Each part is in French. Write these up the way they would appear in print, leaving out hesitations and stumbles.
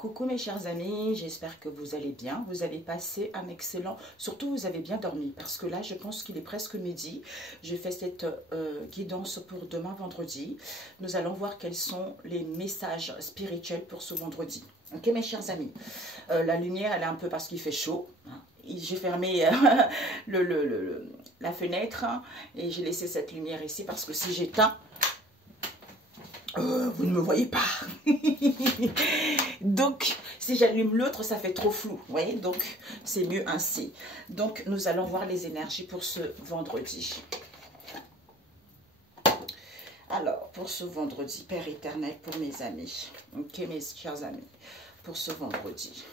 Coucou mes chers amis, j'espère que vous allez bien. Vous avez passé un excellent... Surtout, vous avez bien dormi parce que là, je pense qu'il est presque midi. Je fais cette guidance pour demain vendredi. Nous allons voir quels sont les messages spirituels pour ce vendredi. Ok mes chers amis, la lumière, elle est un peu parce qu'il fait chaud. J'ai fermé la fenêtre et j'ai laissé cette lumière ici parce que si j'éteins... vous ne me voyez pas. Donc, si j'allume l'autre, ça fait trop flou. Vous voyez, donc c'est mieux ainsi. Donc, nous allons voir les énergies pour ce vendredi. Alors, pour ce vendredi, Père éternel, pour mes amis. Ok, mes chers amis, pour ce vendredi.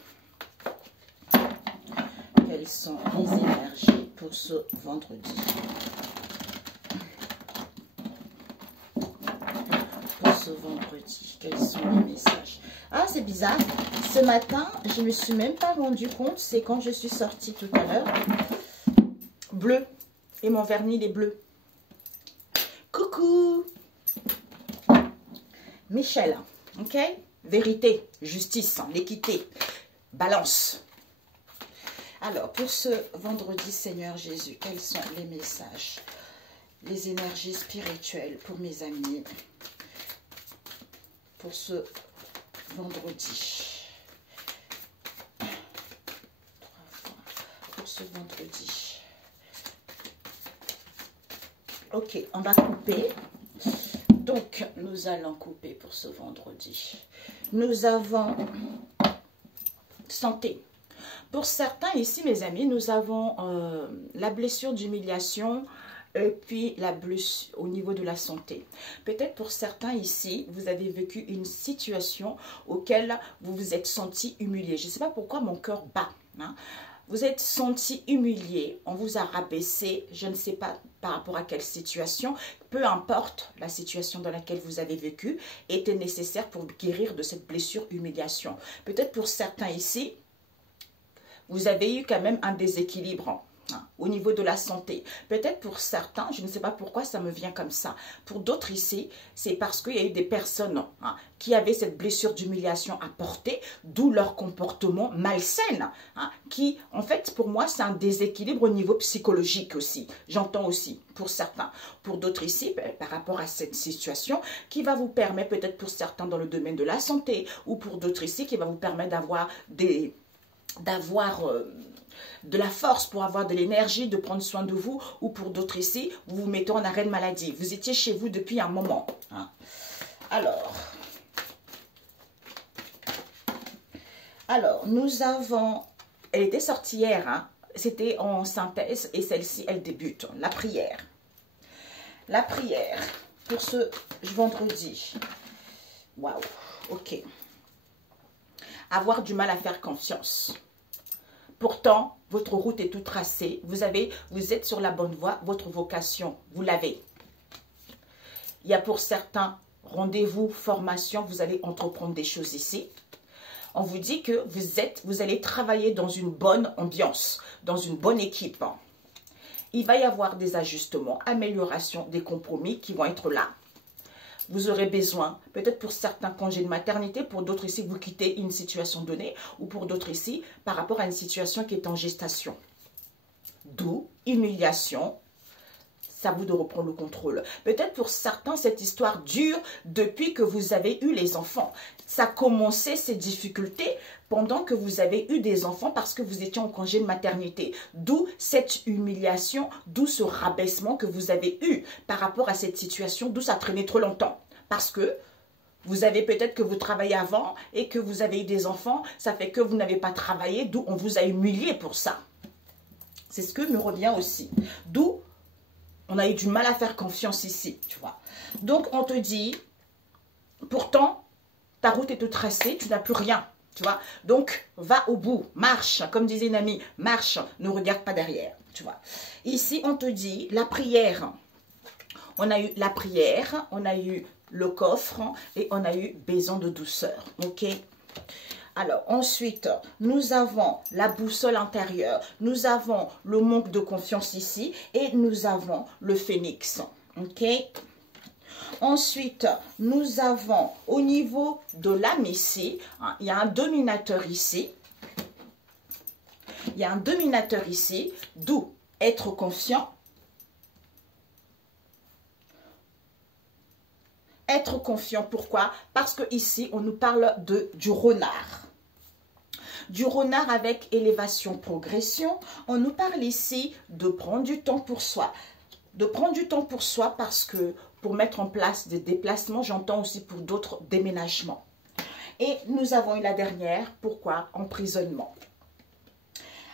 Quelles sont les énergies pour ce vendredi? Vendredi, quels sont les messages? Ah, c'est bizarre, ce matin je me suis même pas rendu compte, c'est quand je suis sortie tout à l'heure, bleu, et mon vernis il est bleu. Coucou Michel, ok, vérité, justice, l'équité, balance. Alors pour ce vendredi, Seigneur Jésus, quels sont les messages, les énergies spirituelles pour mes amis pour ce vendredi. Pour ce vendredi. Ok, on va couper. Donc, nous allons couper pour ce vendredi. Nous avons santé. Pour certains ici, mes amis, nous avons la blessure d'humiliation. Et puis la blessure au niveau de la santé. Peut-être pour certains ici, vous avez vécu une situation auquel vous vous êtes senti humilié. Je ne sais pas pourquoi mon cœur bat. Hein. Vous êtes senti humilié, on vous a rabaissé, je ne sais pas par rapport à quelle situation. Peu importe la situation dans laquelle vous avez vécu, était nécessaire pour guérir de cette blessure humiliation. Peut-être pour certains ici, vous avez eu quand même un déséquilibre au niveau de la santé. Peut-être pour certains, je ne sais pas pourquoi ça me vient comme ça. Pour d'autres ici, c'est parce qu'il y a eu des personnes qui avaient cette blessure d'humiliation à porter, d'où leur comportement malsain, qui, en fait, pour moi, c'est un déséquilibre au niveau psychologique aussi. J'entends aussi, pour certains. Pour d'autres ici, par rapport à cette situation, qui va vous permettre, peut-être pour certains dans le domaine de la santé, ou pour d'autres ici, qui va vous permettre d'avoir de la force pour avoir de l'énergie, de prendre soin de vous, ou pour d'autres ici, vous vous mettez en arrêt de maladie. Vous étiez chez vous depuis un moment. Alors, nous avons, elle était sortie hier, c'était en synthèse, et celle-ci, elle débute, la prière. La prière pour ce vendredi. Waouh, ok. Avoir du mal à faire confiance. Pourtant, votre route est toute tracée. Vous êtes sur la bonne voie. Votre vocation, vous l'avez. Il y a pour certains rendez-vous, formation. Vous allez entreprendre des choses ici. On vous dit que vous allez travailler dans une bonne ambiance, dans une bonne équipe. Il va y avoir des ajustements, améliorations, des compromis qui vont être là. Vous aurez besoin, peut-être pour certains congés de maternité, pour d'autres ici, vous quittez une situation donnée, ou pour d'autres ici, par rapport à une situation qui est en gestation. D'où humiliation, c'est à vous de reprendre le contrôle. Peut-être pour certains, cette histoire dure depuis que vous avez eu les enfants. Ça a commencé, ces difficultés, pendant que vous avez eu des enfants parce que vous étiez en congé de maternité. D'où cette humiliation, d'où ce rabaissement que vous avez eu par rapport à cette situation, d'où ça traînait trop longtemps. Parce que vous avez peut-être que vous travaillez avant et que vous avez eu des enfants, ça fait que vous n'avez pas travaillé, d'où on vous a humilié pour ça. C'est ce que me revient aussi. D'où on a eu du mal à faire confiance ici, tu vois. Donc, on te dit, pourtant, ta route est toute tracée, tu n'as plus rien, tu vois. Donc, va au bout, marche, comme disait une amie, marche, ne regarde pas derrière, tu vois. Ici, on te dit, la prière. On a eu la prière, on a eu le coffre et on a eu besoin de douceur, ok. Alors, ensuite, nous avons la boussole intérieure, nous avons le manque de confiance ici et nous avons le phénix, ok. Ensuite, nous avons au niveau de l'âme ici, hein, il y a un dominateur ici. Il y a un dominateur ici, d'où être confiant. Être confiant, pourquoi? Parce que ici, on nous parle du renard. Du renard avec élévation, progression. On nous parle ici de prendre du temps pour soi. De prendre du temps pour soi parce que pour mettre en place des déplacements, j'entends aussi pour d'autres déménagements. Et nous avons eu la dernière, pourquoi? Emprisonnement.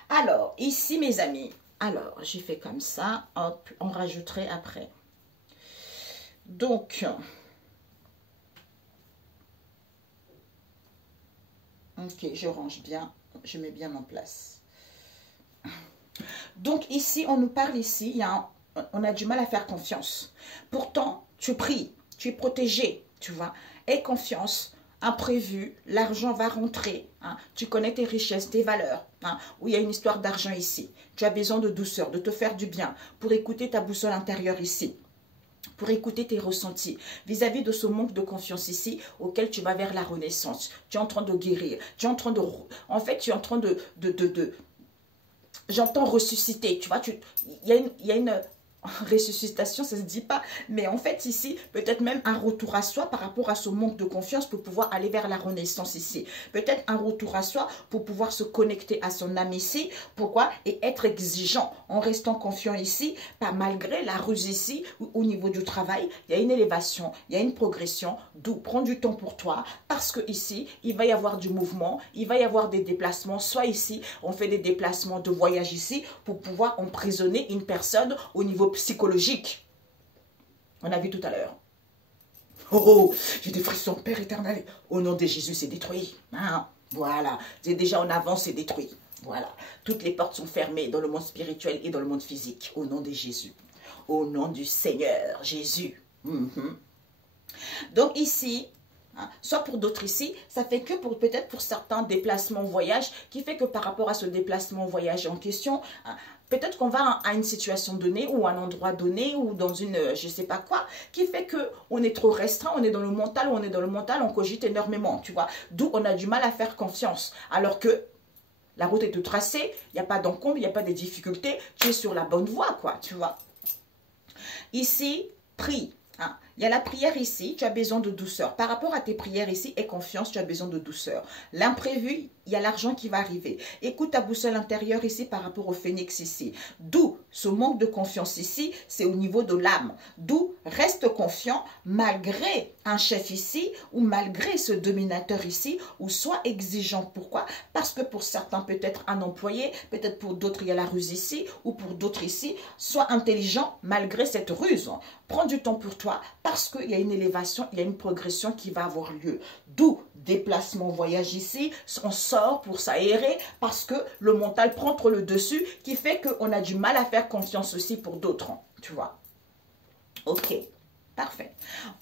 Alors, ici mes amis, alors j'ai fait comme ça, hop, on rajouterait après. Donc, ok, je range bien, je mets bien en place. Donc ici, on nous parle ici, on a du mal à faire confiance. Pourtant, tu pries, tu es protégé, tu vois. Aie confiance, imprévu, l'argent va rentrer. Hein. Tu connais tes richesses, tes valeurs. Hein, où il y a une histoire d'argent ici. Tu as besoin de douceur, de te faire du bien pour écouter ta boussole intérieure ici. Pour écouter tes ressentis vis-à-vis de ce manque de confiance ici auquel tu vas vers la renaissance. Tu es en train de guérir. Tu es en train de... En fait, tu es en train de j'entends ressusciter. Tu vois, il y a une ressuscitation, ça ne se dit pas, mais en fait ici, peut-être même un retour à soi par rapport à ce manque de confiance pour pouvoir aller vers la renaissance ici. Peut-être un retour à soi pour pouvoir se connecter à son âme ici. Pourquoi? Et être exigeant en restant confiant ici, pas malgré la ruse ici, au niveau du travail, il y a une élévation, il y a une progression, d'où prends du temps pour toi, parce que ici, il va y avoir du mouvement, il va y avoir des déplacements, soit ici, on fait des déplacements de voyage ici, pour pouvoir emprisonner une personne au niveau psychologique. On a vu tout à l'heure. Oh, j'ai des frissons, Père éternel. Au nom de Jésus, c'est détruit. Hein? Voilà. C'est déjà en avant, c'est détruit. Voilà. Toutes les portes sont fermées dans le monde spirituel et dans le monde physique. Au nom de Jésus. Au nom du Seigneur Jésus. Donc ici, hein, soit pour d'autres ici, ça fait que pour peut-être pour certains déplacements voyage, qui fait que par rapport à ce déplacement voyage en question, hein, peut-être qu'on va à une situation donnée ou à un endroit donné ou dans une je ne sais pas quoi, qui fait qu'on est trop restreint, on est dans le mental, on cogite énormément, tu vois. D'où on a du mal à faire confiance. Alors que la route est toute tracée, il n'y a pas d'encombre, il n'y a pas de difficultés, tu es sur la bonne voie, quoi, tu vois. Ici, prie. Hein. Il y a la prière ici, tu as besoin de douceur. Par rapport à tes prières ici et confiance, tu as besoin de douceur. L'imprévu, il y a l'argent qui va arriver. Écoute ta boussole intérieure ici par rapport au phénix ici. D'où ce manque de confiance ici, c'est au niveau de l'âme. D'où reste confiant malgré un chef ici ou malgré ce dominateur ici ou sois exigeant. Pourquoi? Parce que pour certains peut-être un employé, peut-être pour d'autres il y a la ruse ici ou pour d'autres ici, sois intelligent malgré cette ruse. Prends du temps pour toi parce qu'il y a une élévation, il y a une progression qui va avoir lieu. D'où déplacement, voyage ici, on sort pour s'aérer parce que le mental prend trop le dessus qui fait qu'on a du mal à faire confiance aussi pour d'autres, tu vois. Ok, parfait.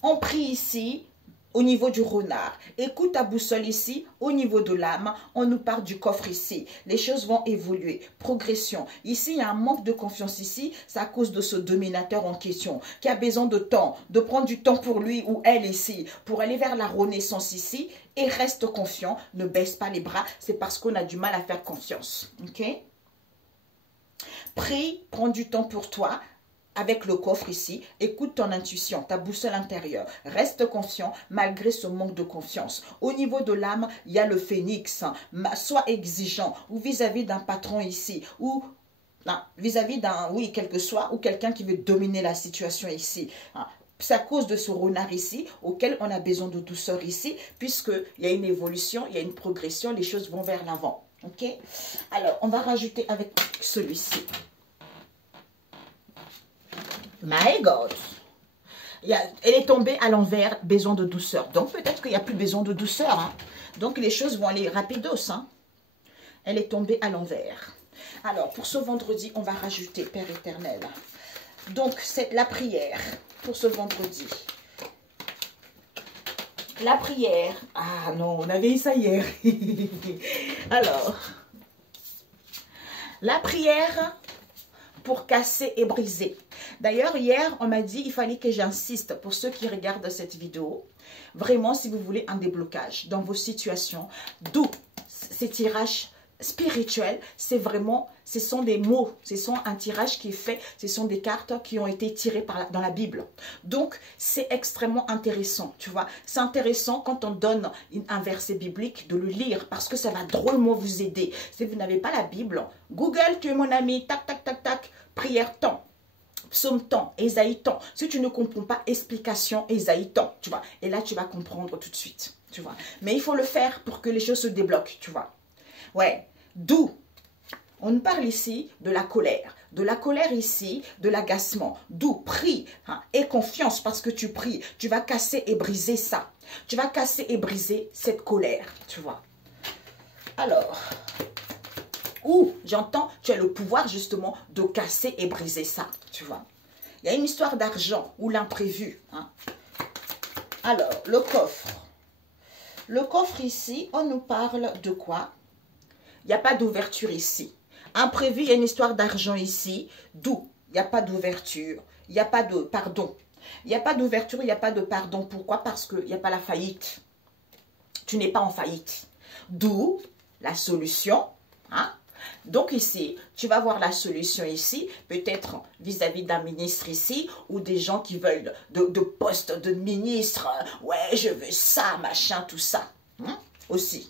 On prie ici au niveau du renard. Écoute ta boussole ici, au niveau de l'âme, on nous parle du coffre ici. Les choses vont évoluer, progression. Ici, il y a un manque de confiance ici, c'est à cause de ce dominateur en question, qui a besoin de temps, de prendre du temps pour lui ou elle ici, pour aller vers la renaissance ici, et reste confiant, ne baisse pas les bras, c'est parce qu'on a du mal à faire confiance. Ok? Prie, prends du temps pour toi, avec le coffre ici, écoute ton intuition, ta boussole intérieure. Reste confiant malgré ce manque de confiance. Au niveau de l'âme, il y a le phénix. Sois exigeant ou vis-à-vis d'un patron ici ou vis-à-vis d'un, oui, quel que soit, ou quelqu'un qui veut dominer la situation ici. C'est à cause de ce renard ici, auquel on a besoin de douceur ici, puisqu'il y a une évolution, il y a une progression, les choses vont vers l'avant. Ok? Alors, on va rajouter avec celui-ci. My God, elle est tombée à l'envers, besoin de douceur. Donc peut-être qu'il n'y a plus besoin de douceur. Hein. Donc les choses vont aller rapidos. Hein. Elle est tombée à l'envers. Alors pour ce vendredi, on va rajouter Père éternel. Donc c'est la prière pour ce vendredi. La prière. Ah non, on avait eu ça hier. Alors, la prière pour casser et briser. D'ailleurs, hier, on m'a dit il fallait que j'insiste pour ceux qui regardent cette vidéo. Vraiment, si vous voulez un déblocage dans vos situations, d'où ces tirages spirituels, c'est vraiment, ce sont des mots, ce sont un tirage qui est fait, ce sont des cartes qui ont été tirées dans la Bible. Donc, c'est extrêmement intéressant, tu vois. C'est intéressant quand on donne un verset biblique de le lire parce que ça va drôlement vous aider. Si vous n'avez pas la Bible, Google, tu es mon ami, tac, tac, tac, tac, prière temps. Psaume temps, Ésaïe temps. Si tu ne comprends pas, explication, Ésaïe temps, tu vois. Et là, tu vas comprendre tout de suite, tu vois. Mais il faut le faire pour que les choses se débloquent, tu vois. Ouais. D'où on parle ici de la colère. De la colère ici, de l'agacement. D'où prie et confiance parce que tu pries. Tu vas casser et briser ça. Tu vas casser et briser cette colère, tu vois. Alors, où j'entends, tu as le pouvoir justement de casser et briser ça, tu vois. Il y a une histoire d'argent ou l'imprévu. Alors, le coffre. Le coffre ici, on nous parle de quoi? Il n'y a pas d'ouverture ici. Imprévu, il y a une histoire d'argent ici. D'où il n'y a pas d'ouverture. Il n'y a pas de pardon. Il n'y a pas d'ouverture, il n'y a pas de pardon. Pourquoi? Parce qu'il n'y a pas la faillite. Tu n'es pas en faillite. D'où la solution. Donc ici, tu vas voir la solution ici. Peut-être vis-à-vis d'un ministre ici. Ou des gens qui veulent de postes de ministre. Ouais, je veux ça, machin, tout ça. Aussi.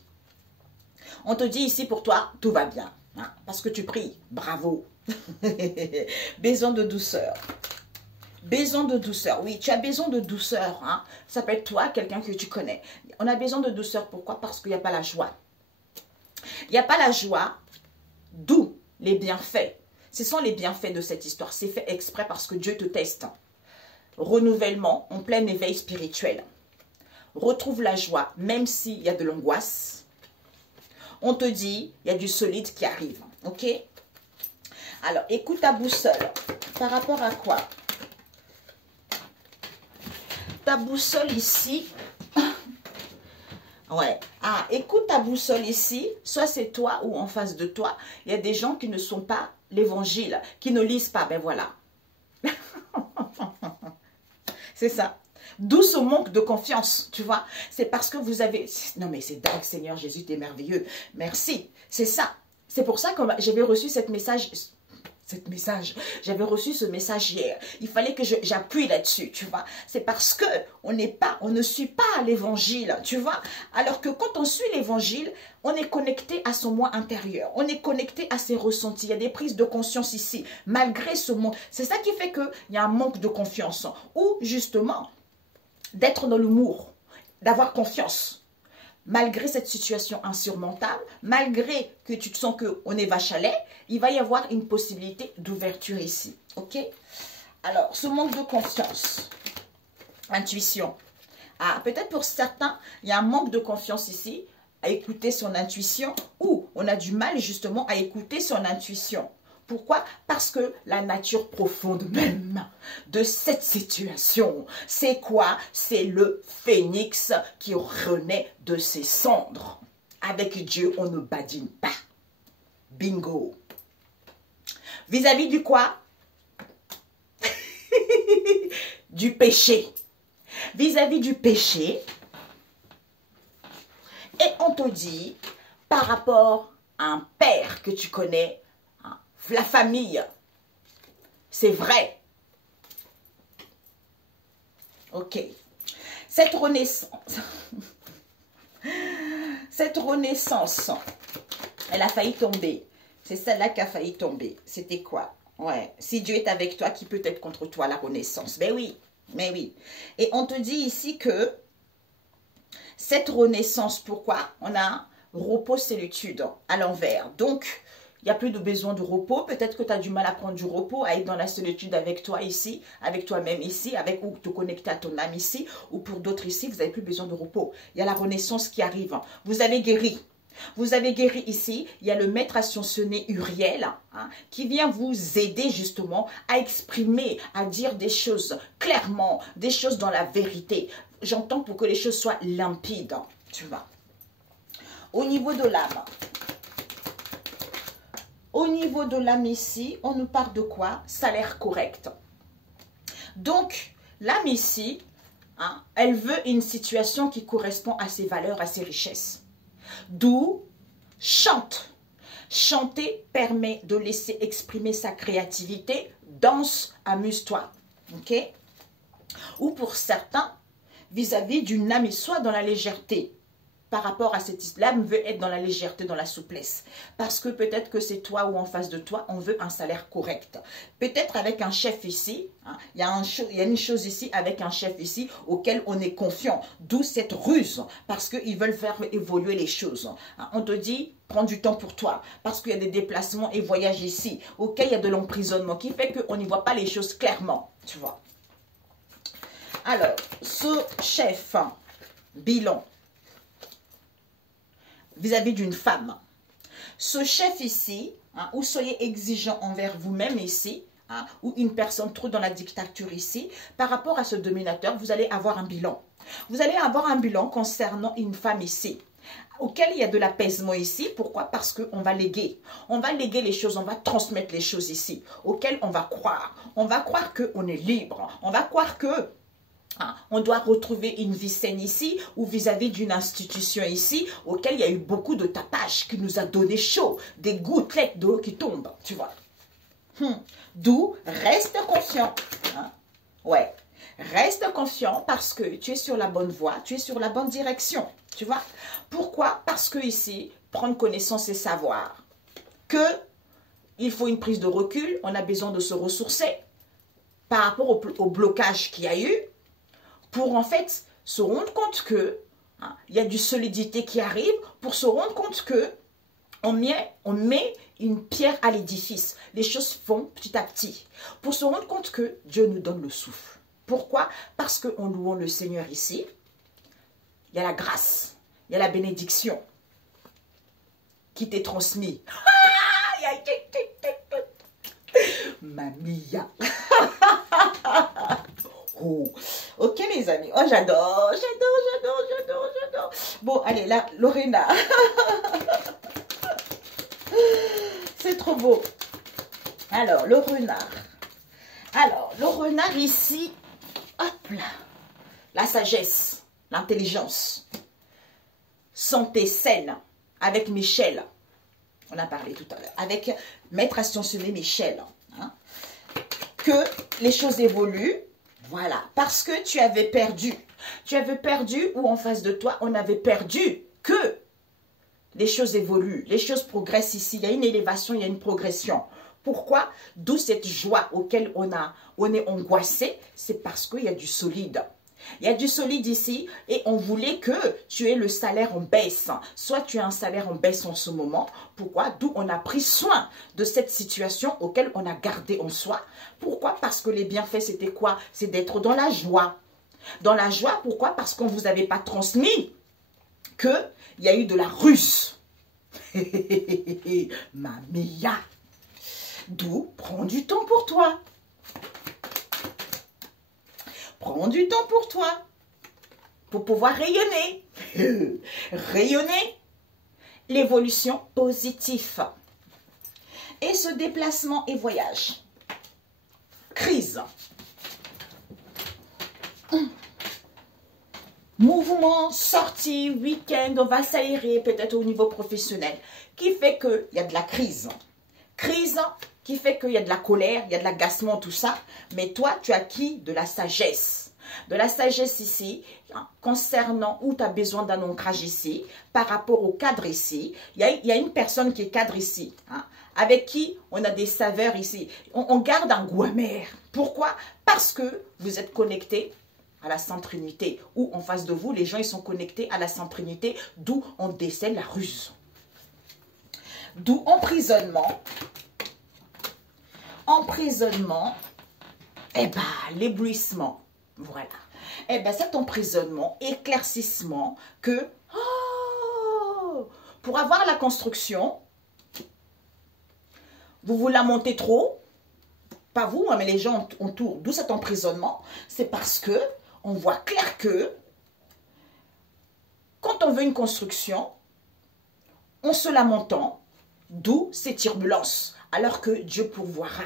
On te dit ici pour toi, tout va bien. Parce que tu pries. Bravo. Besoin de douceur. Besoin de douceur. Oui, tu as besoin de douceur. Ça peut être toi, quelqu'un que tu connais. On a besoin de douceur. Pourquoi? Parce qu'il n'y a pas la joie. Il n'y a pas la joie. D'où les bienfaits. Ce sont les bienfaits de cette histoire. C'est fait exprès parce que Dieu te teste. Renouvellement en plein éveil spirituel. Retrouve la joie, même s'il y a de l'angoisse. On te dit, il y a du solide qui arrive. Ok? Alors, écoute ta boussole. Par rapport à quoi? Ta boussole ici. Ouais. Écoute ta boussole ici. Soit c'est toi ou en face de toi. Il y a des gens qui ne sont pas l'évangile, qui ne lisent pas. Ben voilà. C'est ça. D'où ce manque de confiance, tu vois. C'est parce que vous avez... Non mais c'est dingue, Seigneur Jésus, t'es merveilleux. Merci. C'est ça. C'est pour ça que j'avais reçu cette message... J'avais reçu ce message hier. Il fallait que j'appuie là-dessus, tu vois. C'est parce que on ne suit pas l'évangile, tu vois. Alors que quand on suit l'évangile, on est connecté à son moi intérieur. On est connecté à ses ressentis. Il y a des prises de conscience ici, malgré ce monde. C'est ça qui fait qu'il y a un manque de confiance. Ou justement, d'être dans l'humour, d'avoir confiance. Malgré cette situation insurmontable, malgré que tu te sens qu'on est vache à lait, il va y avoir une possibilité d'ouverture ici. Ok? Alors, ce manque de confiance, intuition. Peut-être pour certains, il y a un manque de confiance ici à écouter son intuition ou on a du mal justement à écouter son intuition. Pourquoi? Parce que la nature profonde même de cette situation, c'est quoi? C'est le phénix qui renaît de ses cendres. Avec Dieu, on ne badine pas. Bingo. Vis-à-vis du quoi? Du péché. Vis-à-vis du péché. Et on te dit, par rapport à un père que tu connais, la famille, c'est vrai. Ok. Cette renaissance, elle a failli tomber. C'est celle-là qui a failli tomber. C'était quoi? Ouais. Si Dieu est avec toi, qui peut être contre toi, la renaissance? Ben oui, mais oui. Et on te dit ici que cette renaissance, pourquoi? On a repos, solitude à l'envers. Donc, il n'y a plus de besoin de repos. Peut-être que tu as du mal à prendre du repos, à être dans la solitude avec toi ici, avec toi-même ici, ou te connecter à ton âme ici, ou pour d'autres ici, vous n'avez plus besoin de repos. Il y a la renaissance qui arrive. Vous avez guéri. Vous avez guéri ici. Il y a le maître ascensionné Uriel qui vient vous aider justement à exprimer, à dire des choses clairement, des choses dans la vérité. J'entends pour que les choses soient limpides, tu vois. Au niveau de l'âme. Au niveau de l'âme ici, on nous parle de quoi? Salaire correct. Donc, l'âme ici, hein, elle veut une situation qui correspond à ses valeurs, à ses richesses. D'où chante. Chanter permet de laisser exprimer sa créativité. Danse, amuse-toi. Ok? Ou pour certains, vis-à-vis d'une âme, soit dans la légèreté. Par rapport à cette islam, veut être dans la légèreté, dans la souplesse. Parce que peut-être que c'est toi ou en face de toi, on veut un salaire correct. Peut-être avec un chef ici, hein, il y a une chose ici avec un chef ici auquel on est confiant. D'où cette ruse, parce qu'ils veulent faire évoluer les choses. Hein, on te dit, prends du temps pour toi, parce qu'il y a des déplacements et voyages ici, auquel il y a de l'emprisonnement, qui fait qu'on n'y voit pas les choses clairement, tu vois. Alors, ce chef, bilan, vis-à-vis d'une femme. Ce chef ici, hein, ou soyez exigeant envers vous-même ici, hein, ou une personne trop dans la dictature ici, par rapport à ce dominateur, vous allez avoir un bilan. Vous allez avoir un bilan concernant une femme ici, auquel il y a de l'apaisement ici. Pourquoi? Parce qu'on va léguer. On va léguer les choses, on va transmettre les choses ici, auxquelles on va croire. On va croire qu'on est libre. On va croire que on doit retrouver une vie saine ici ou vis-à-vis d'une institution ici auquel il y a eu beaucoup de tapage qui nous a donné chaud, des gouttelettes d'eau qui tombent, tu vois. D'où reste confiant. Hein? Ouais, reste confiant parce que tu es sur la bonne voie, tu es sur la bonne direction, tu vois. Pourquoi? Parce que ici, prendre connaissance et savoir que il faut une prise de recul, on a besoin de se ressourcer par rapport au blocage qu'il y a eu, pour en fait se rendre compte que il y a du solidité qui arrive, pour se rendre compte que on met une pierre à l'édifice. Les choses font petit à petit. Pour se rendre compte que Dieu nous donne le souffle. Pourquoi? Parce qu'en louant le Seigneur ici, il y a la grâce, il y a la bénédiction qui t'est transmise. Mamia. Oh. Ok les amis, oh j'adore. Bon allez là, Lorena. C'est trop beau. Alors le renard. Alors le renard ici, hop là, la sagesse, l'intelligence, santé saine, avec Michel. On a parlé tout à l'heure, avec Maître Ascensionné Michel. Hein, que les choses évoluent. Voilà, parce que tu avais perdu. Tu avais perdu ou en face de toi, on avait perdu que les choses évoluent, les choses progressent ici. Il y a une élévation, il y a une progression. Pourquoi? D'où cette joie auquel on est angoissé, c'est parce qu'il y a du solide. Il y a du solide ici et on voulait que tu aies le salaire en baisse. Soit tu as un salaire en baisse en ce moment. Pourquoi? D'où on a pris soin de cette situation auquel on a gardé en soi. Pourquoi? Parce que les bienfaits, c'était quoi? C'est d'être dans la joie. Dans la joie, pourquoi? Parce qu'on ne vous avait pas transmis qu'il y a eu de la ruse. Mamia. D'où prends du temps pour toi. Prends du temps pour toi, pour pouvoir rayonner. Rayonner, l'évolution positive. Et ce déplacement et voyage. Crise. Mouvement, sortie, week-end, on va s'aérer peut-être au niveau professionnel, qui fait qu'il y a de la crise. Crise qui fait qu'il y a de la colère, il y a de l'agacement, tout ça. Mais toi, tu as acquis de la sagesse. De la sagesse ici, hein, concernant où tu as besoin d'un ancrage ici, par rapport au cadre ici. Il y a une personne qui est cadre ici, hein, avec qui on a des saveurs ici. On garde un goût amer. Pourquoi? Parce que vous êtes connectés à la Sainte Trinité. Ou en face de vous, les gens ils sont connectés à la Sainte Trinité, d'où on décèle la ruse. D'où emprisonnement. Emprisonnement, eh ben, l'éblouissement, voilà. Eh ben, cet emprisonnement, éclaircissement que, oh, pour avoir la construction, vous vous lamentez trop, pas vous, mais les gens autour, d'où cet emprisonnement, c'est parce que on voit clair que quand on veut une construction, on se lamentant, d'où ces turbulences, alors que Dieu pourvoira.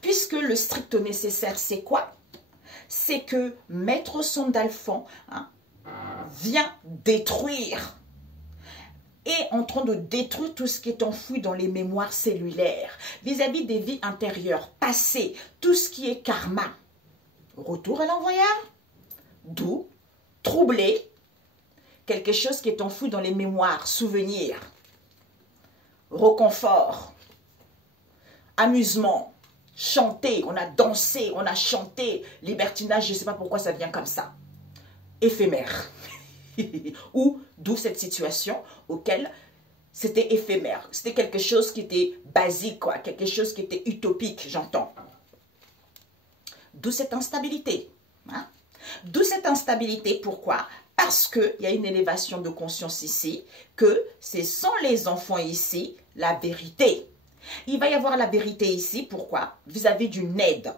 Puisque le strict nécessaire, c'est quoi? C'est que Maître Sandalphon vient détruire, est en train de détruire tout ce qui est enfoui dans les mémoires cellulaires, vis-à-vis des vies intérieures, passées, tout ce qui est karma. Retour à l'envoyeur, d'où troubler quelque chose qui est enfoui dans les mémoires, souvenirs, réconfort, amusement, chanter, on a dansé, on a chanté, libertinage, je ne sais pas pourquoi ça vient comme ça, éphémère. Ou d'où cette situation auquel c'était éphémère, c'était quelque chose qui était basique, quoi, quelque chose qui était utopique, j'entends. D'où cette instabilité. Hein? D'où cette instabilité, pourquoi? Parce qu'il y a une élévation de conscience ici, que ce sont les enfants ici, la vérité. Il va y avoir la vérité ici, pourquoi? Vis-à-vis d'une aide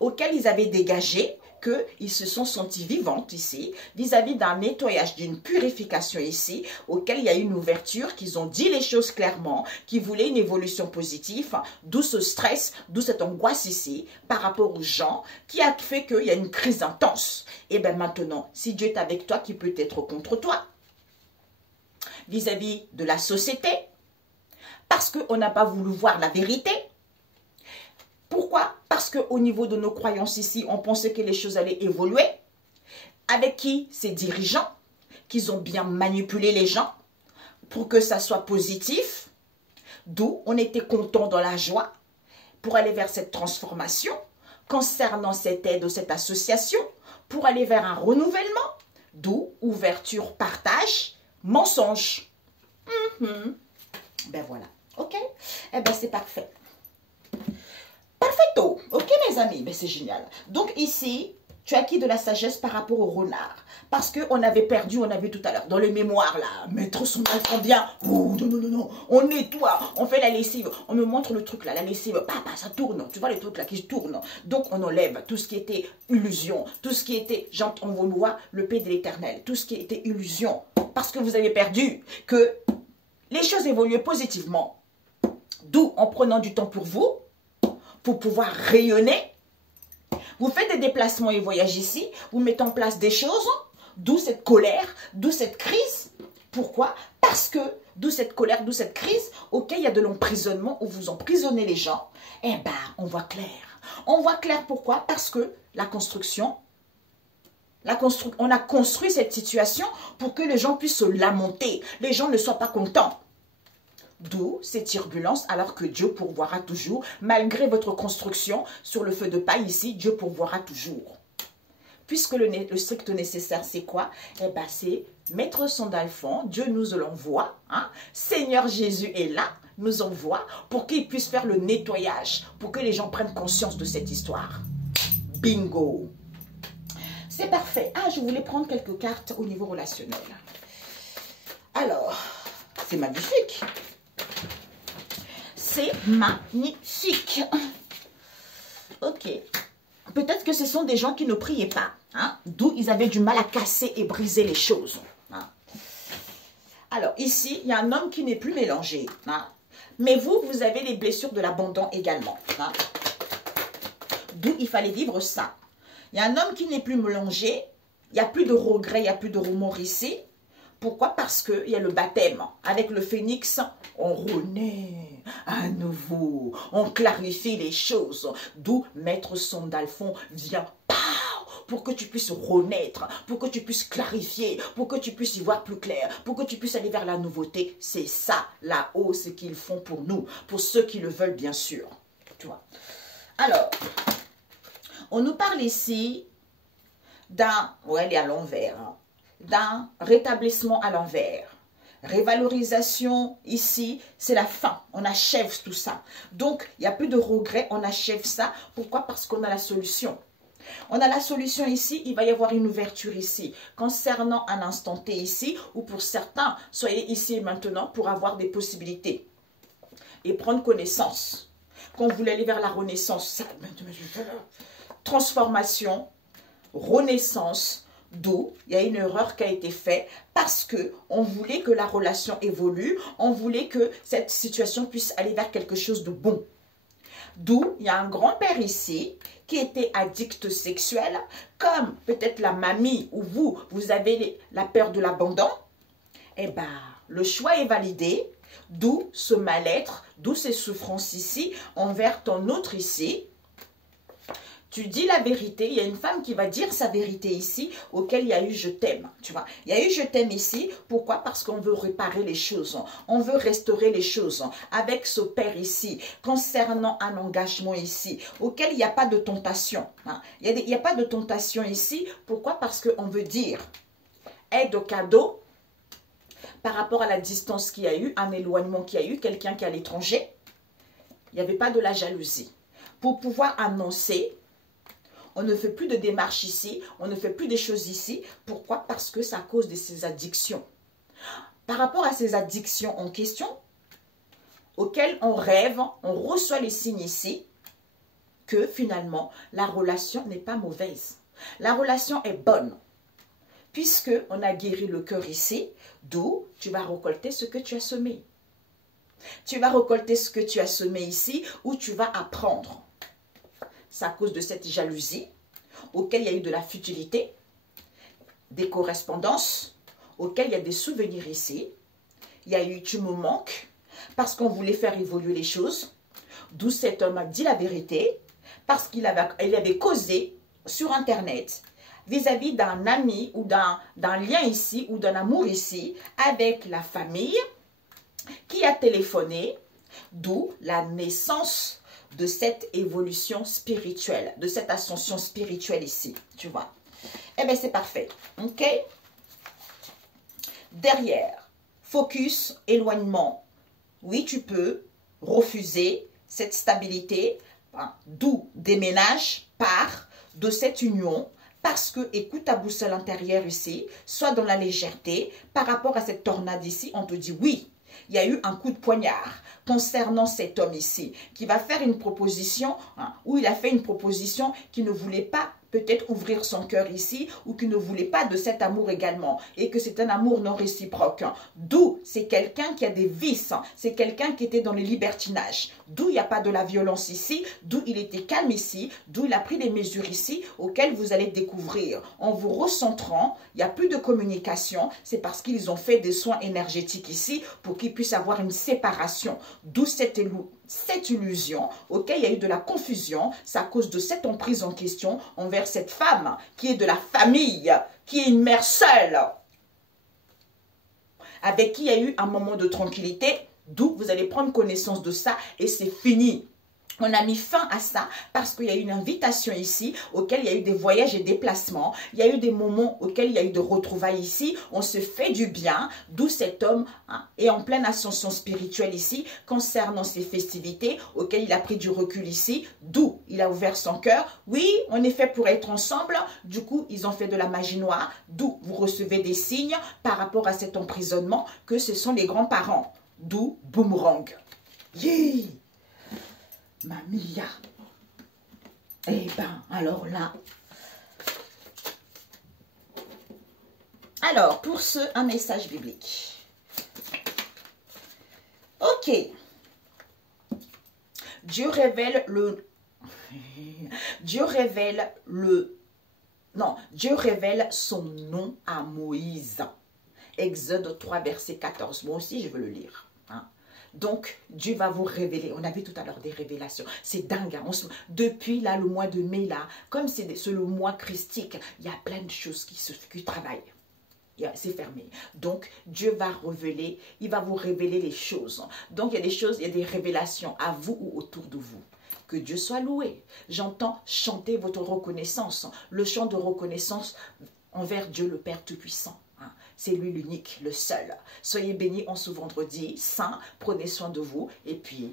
auquel ils avaient dégagé, qu'ils se sont sentis vivantes ici, vis-à-vis d'un nettoyage, d'une purification ici, auquel il y a une ouverture, qu'ils ont dit les choses clairement, qu'ils voulaient une évolution positive, d'où ce stress, d'où cette angoisse ici, par rapport aux gens, qui a fait qu'il y a une crise intense. Et bien maintenant, si Dieu est avec toi, qui peut être contre toi? Vis-à-vis de la société, parce qu'on n'a pas voulu voir la vérité. Pourquoi? Parce qu'au niveau de nos croyances ici, on pensait que les choses allaient évoluer. Avec qui? Ces dirigeants, qu'ils ont bien manipulé les gens pour que ça soit positif. D'où on était content dans la joie pour aller vers cette transformation concernant cette aide ou cette association, pour aller vers un renouvellement. D'où ouverture, partage, mensonge. Ben voilà. Ok? Eh ben c'est parfait. Perfecto, ok mes amis, mais c'est génial. Donc ici, tu as acquis de la sagesse par rapport au renard. Parce qu'on avait perdu, on a vu tout à l'heure, dans les mémoires là, Maître Sandalphon vient, oh non, non, non, non, on nettoie, on fait la lessive, on me montre le truc là, la lessive, papa, ça tourne, tu vois les trucs là qui tournent. Donc on enlève tout ce qui était illusion, tout ce qui était, on vous voit le paix de l'éternel, tout ce qui était illusion. Parce que vous avez perdu, que les choses évoluaient positivement. D'où en prenant du temps pour vous, pour pouvoir rayonner, vous faites des déplacements et voyages ici, vous mettez en place des choses, d'où cette colère, d'où cette crise. Pourquoi? Parce que, d'où cette colère, d'où cette crise, ok, il y a de l'emprisonnement où vous emprisonnez les gens, eh ben, on voit clair. On voit clair pourquoi? Parce que la construction, on a construit cette situation pour que les gens puissent se lamenter, les gens ne soient pas contents. D'où ces turbulences, alors que Dieu pourvoira toujours, malgré votre construction sur le feu de paille ici, Dieu pourvoira toujours. Puisque le strict nécessaire, c'est quoi? Eh bien, c'est Maître Sandalphon, Dieu nous l'envoie, hein? Seigneur Jésus est là, nous envoie, pour qu'il puisse faire le nettoyage, pour que les gens prennent conscience de cette histoire. Bingo! C'est parfait. Ah, je voulais prendre quelques cartes au niveau relationnel. Alors, c'est magnifique. C'est magnifique. Ok. Peut-être que ce sont des gens qui ne priaient pas. Hein? D'où ils avaient du mal à casser et briser les choses. Hein? Alors, ici, il y a un homme qui n'est plus mélangé. Hein? Mais vous, vous avez les blessures de l'abandon également. Hein? D'où il fallait vivre ça. Il y a un homme qui n'est plus mélangé. Il n'y a plus de regrets, il n'y a plus de remords ici. Pourquoi? Parce qu'il y a le baptême. Avec le phénix, on renaît à nouveau. On clarifie les choses. D'où Maître Sandalphon vient pour que tu puisses renaître, pour que tu puisses clarifier, pour que tu puisses y voir plus clair, pour que tu puisses aller vers la nouveauté. C'est ça, là-haut, ce qu'ils font pour nous, pour ceux qui le veulent, bien sûr. Tu vois. Alors, on nous parle ici d'un... Ouais, elle est à l'envers, hein. D'un rétablissement à l'envers. Révalorisation, ici, c'est la fin. On achève tout ça. Donc, il n'y a plus de regrets, on achève ça. Pourquoi? Parce qu'on a la solution. On a la solution ici, il va y avoir une ouverture ici. Concernant un instant T ici, ou pour certains, soyez ici et maintenant pour avoir des possibilités. Et prendre connaissance. Quand vous voulez aller vers la renaissance, transformation, renaissance. D'où il y a une erreur qui a été faite parce qu'on voulait que la relation évolue, on voulait que cette situation puisse aller vers quelque chose de bon. D'où il y a un grand-père ici qui était addict sexuel, comme peut-être la mamie ou vous avez la peur de l'abandon. Eh bien, le choix est validé, d'où ce mal-être, d'où ces souffrances ici, envers ton autre ici. Tu dis la vérité, il y a une femme qui va dire sa vérité ici, auquel il y a eu je t'aime, tu vois. Il y a eu je t'aime ici, pourquoi? Parce qu'on veut réparer les choses, on veut restaurer les choses. Avec ce père ici, concernant un engagement ici, auquel il n'y a pas de tentation. Hein. Il n'y a pas de tentation ici, pourquoi? Parce qu'on veut dire aide au cadeau, par rapport à la distance qu'il y a eu, un éloignement qu'il y a eu, quelqu'un qui est à l'étranger, il n'y avait pas de la jalousie. Pour pouvoir annoncer, on ne fait plus de démarches ici, on ne fait plus des choses ici. Pourquoi? Parce que c'est à cause de ces addictions. Par rapport à ces addictions en question, auxquelles on rêve, on reçoit les signes ici, que finalement, la relation n'est pas mauvaise. La relation est bonne. Puisque on a guéri le cœur ici, d'où tu vas récolter ce que tu as semé. Tu vas récolter ce que tu as semé ici, où tu vas apprendre. C'est à cause de cette jalousie, auquel il y a eu de la futilité, des correspondances, auquel il y a des souvenirs ici. Il y a eu tu me manques, parce qu'on voulait faire évoluer les choses, d'où cet homme a dit la vérité, parce qu'il avait causé sur Internet, vis-à-vis d'un ami ou d'un lien ici ou d'un amour ici avec la famille qui a téléphoné, d'où la naissance de cette évolution spirituelle, de cette ascension spirituelle ici, tu vois. Eh bien, c'est parfait, ok? Derrière, focus, éloignement. Oui, tu peux refuser cette stabilité, hein, d'où déménage, part de cette union, parce que, écoute ta boussole intérieure ici, soit dans la légèreté, par rapport à cette tornade ici, on te dit oui, il y a eu un coup de poignard concernant cet homme ici, qui va faire une proposition, hein, ou il a fait une proposition qui ne voulait pas peut-être ouvrir son cœur ici, ou qui ne voulait pas de cet amour également, et que c'est un amour non réciproque. D'où c'est quelqu'un qui a des vices, c'est quelqu'un qui était dans le libertinage, d'où il n'y a pas de la violence ici, d'où il était calme ici, d'où il a pris des mesures ici, auxquelles vous allez découvrir. En vous recentrant, il n'y a plus de communication, c'est parce qu'ils ont fait des soins énergétiques ici, pour qu'ils puissent avoir une séparation, d'où cette illusion, auquel il y a eu de la confusion, c'est à cause de cette emprise en question envers cette femme qui est de la famille, qui est une mère seule, avec qui il y a eu un moment de tranquillité, d'où vous allez prendre connaissance de ça et c'est fini. On a mis fin à ça parce qu'il y a eu une invitation ici auquel il y a eu des voyages et déplacements. Il y a eu des moments auxquels il y a eu de retrouvailles ici. On se fait du bien, d'où cet homme est en pleine ascension spirituelle ici concernant ces festivités auxquelles il a pris du recul ici, d'où il a ouvert son cœur. Oui, on est fait pour être ensemble. Du coup, ils ont fait de la magie noire, d'où vous recevez des signes par rapport à cet emprisonnement que ce sont les grands-parents, d'où boomerang. Yeah! Mamia. Eh ben, alors là. Alors, pour ce, un message biblique. Ok. Dieu révèle son nom à Moïse. Exode 3, verset 14. Moi aussi, je veux le lire. Hein. Donc, Dieu va vous révéler. On a vu tout à l'heure des révélations. C'est dingue. Hein. Depuis là, le mois de mai, là, comme c'est le mois christique, il y a plein de choses qui travaillent. C'est fermé. Donc, Dieu va révéler, il va vous révéler les choses. Donc, il y a des choses, il y a des révélations à vous ou autour de vous. Que Dieu soit loué. J'entends chanter votre reconnaissance. Le chant de reconnaissance envers Dieu le Père Tout-Puissant. C'est lui l'unique, le seul. Soyez bénis en ce vendredi saint. Prenez soin de vous. Et puis,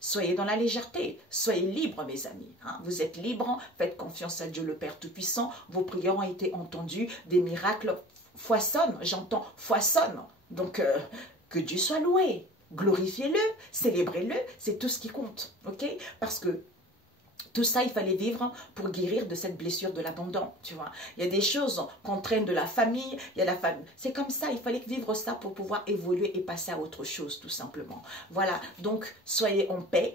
soyez dans la légèreté. Soyez libres, mes amis. Hein. Vous êtes libres. Faites confiance à Dieu le Père Tout-Puissant. Vos prières ont été entendues. Des miracles foisonnent. J'entends foisonnent. Donc, que Dieu soit loué. Glorifiez-le. Célébrez-le. C'est tout ce qui compte. Ok? Parce que Tout ça, il fallait vivre pour guérir de cette blessure de l'abandon, tu vois. Il y a des choses qu'on traîne de la famille, il y a la famille. C'est comme ça, il fallait vivre ça pour pouvoir évoluer et passer à autre chose, tout simplement. Voilà, donc soyez en paix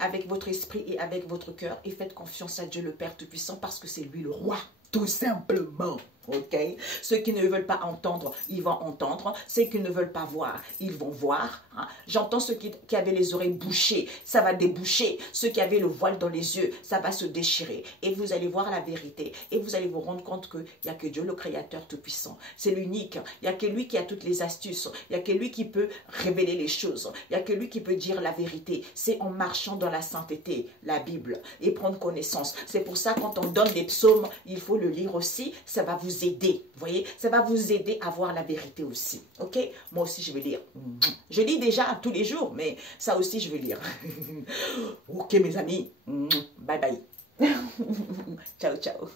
avec votre esprit et avec votre cœur et faites confiance à Dieu le Père Tout-Puissant parce que c'est lui le roi, tout simplement. Ok, ceux qui ne veulent pas entendre, ils vont entendre. Ceux qui ne veulent pas voir, ils vont voir. Hein. J'entends ceux qui avaient les oreilles bouchées, ça va déboucher. Ceux qui avaient le voile dans les yeux, ça va se déchirer. Et vous allez voir la vérité. Et vous allez vous rendre compte qu'il n'y a que Dieu, le Créateur Tout-Puissant. C'est l'unique. Il n'y a que lui qui a toutes les astuces. Il n'y a que lui qui peut révéler les choses. Il n'y a que lui qui peut dire la vérité. C'est en marchant dans la sainteté, la Bible, et prendre connaissance. C'est pour ça, quand on donne des psaumes, il faut le lire aussi. Ça va vous aider, vous voyez, ça va vous aider à voir la vérité aussi, ok? Moi aussi, je vais lire. Je lis déjà tous les jours, mais ça aussi, je vais lire. Ok, mes amis. Bye bye. Ciao, ciao.